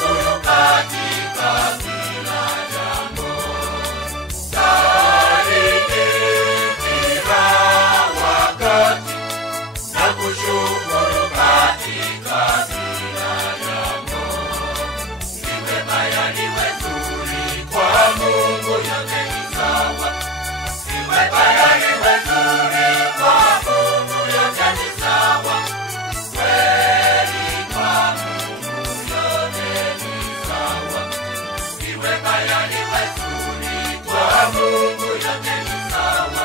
kushukuru katika kila jambo. Salini kila wakati na kushukuru katika kila jambo. Iwe baya liwe zuri, kwa Mungu yote ni sawa. Iwe baya liwe zuri, kwa Mungu yote ni sawa. Kweli kwa Mungu yote ni sawa. Iwe baya liwe zuri, kwa Mungu yote ni sawa.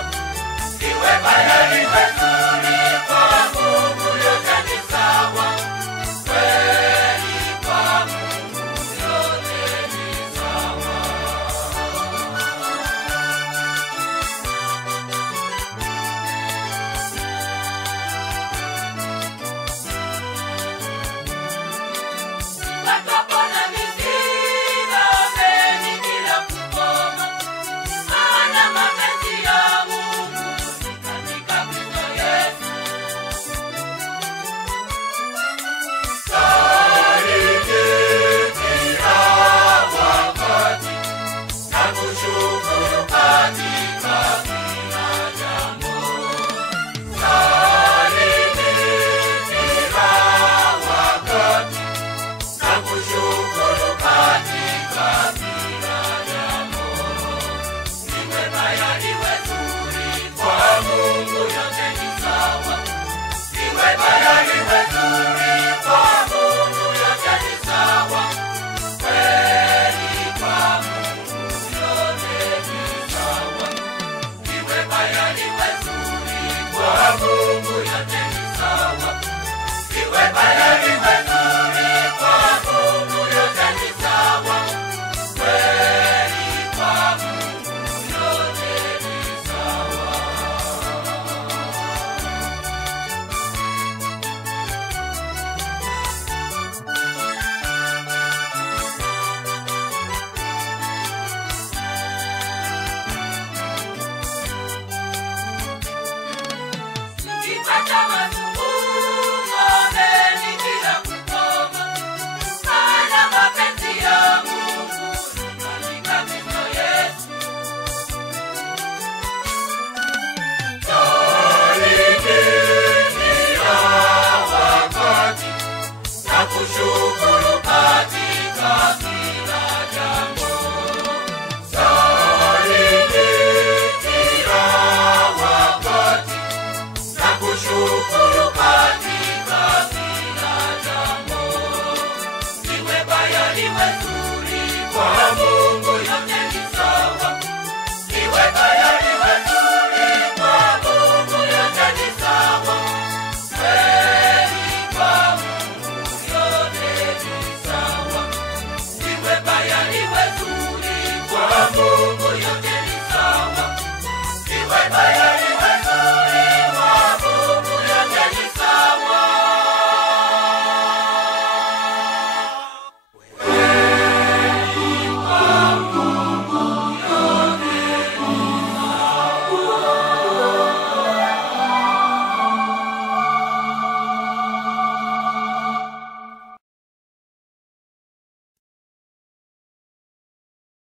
Iwe baya liwe zuri, kwa Mungu yote ni sawa. Kweli kwa Mungu yote ni sawa. Watapona mizigo mengi bila kukoma, maana mapenzi ya Mungu ni katika Kristo Yesu. Salini kila wakati na kushukuru katika kila jambo. Salini kila wakati na kushukuru katika kila jambo. Iwe baya liwe zuri, kwa Mungu yote ni sawa. Iwe baya liwe zuri, kwa Mungu yote ni sawa. Kweli kwa Mungu yote ni sawa. Iwe baya liwe zuri, kwa Mungu yote ni sawa. Iwe baya liwe zuri, kwa Mungu yote ni sawa. Kweli kwa Mungu yote ni sawa. Tukipata mazungumzo mengi bila kukoma, maana mapenzi ya Mungu ni katika Kristo Yesu. Salini kila wakati na kushukuru katika kila jambo. Salini kila wakati na kushukuru katika kila jambo. Iwe baya liwe zuri, kwa Mungu